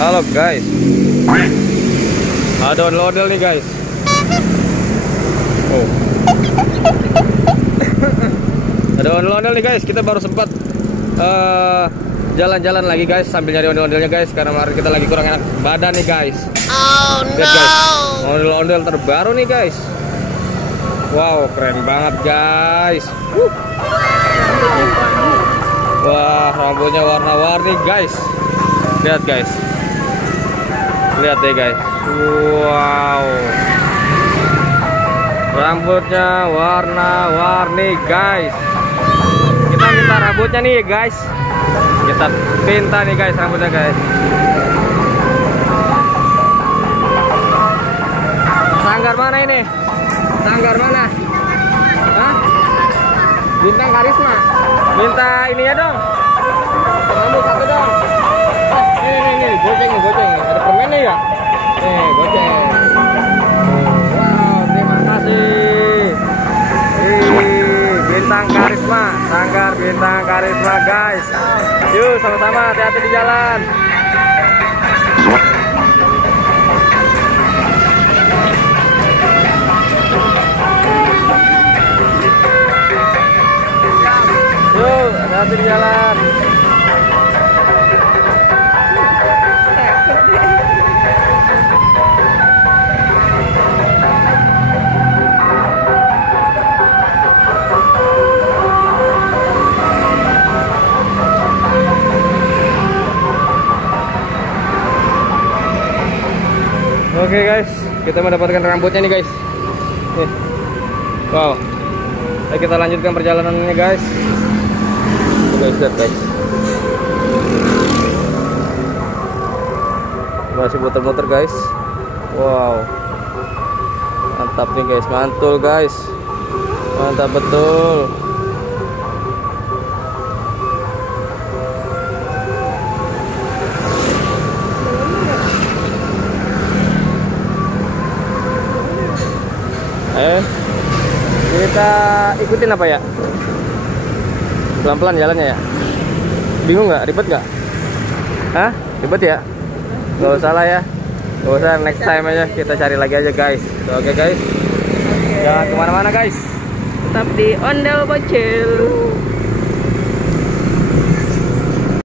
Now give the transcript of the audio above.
Halo guys. Ada ondel-ondel nih guys. Oh. Ada ondel-ondel nih guys. Kita baru sempat jalan-jalan lagi guys sambil nyari ondel-ondelnya guys, karena kemarin kita lagi kurang enak badan nih guys. Oh no. Lihat guys, ondel-ondel terbaru nih guys. Wow, keren banget guys. Wah, rambutnya warna-warni guys. Lihat guys. Lihat deh guys. Wow. Rambutnya warna-warni guys. Kita minta rambutnya nih guys. Kita pinta nih guys rambutnya guys. Sanggar mana ini? Sanggar mana? Hah? Bintang Karisma. Minta ini ya dong. Rambut satu dong. Ini goceng nih, goceng. Ada permennya ya? Nih, goceng. Wow, terima kasih. Bintang Karisma, Sanggar Bintang Karisma guys. Yuk sama-sama, hati-hati di jalan. Yuk, hati-hati di jalan. Oke guys, kita mendapatkan rambutnya nih guys. Nih. Wow. Ayo kita lanjutkan perjalanannya guys. Guys, lihat guys. Masih muter-muter guys. Wow. Mantap nih guys, mantul guys. Mantap betul. Kita ikutin apa ya? Pelan-pelan jalannya ya. Bingung nggak? Ribet nggak? Hah? Ribet ya? Gak usah lah ya. Gak usah, next time aja kita cari lagi aja guys. Oke guys. Jangan kemana-mana guys. Tetap di Ondel Bocil.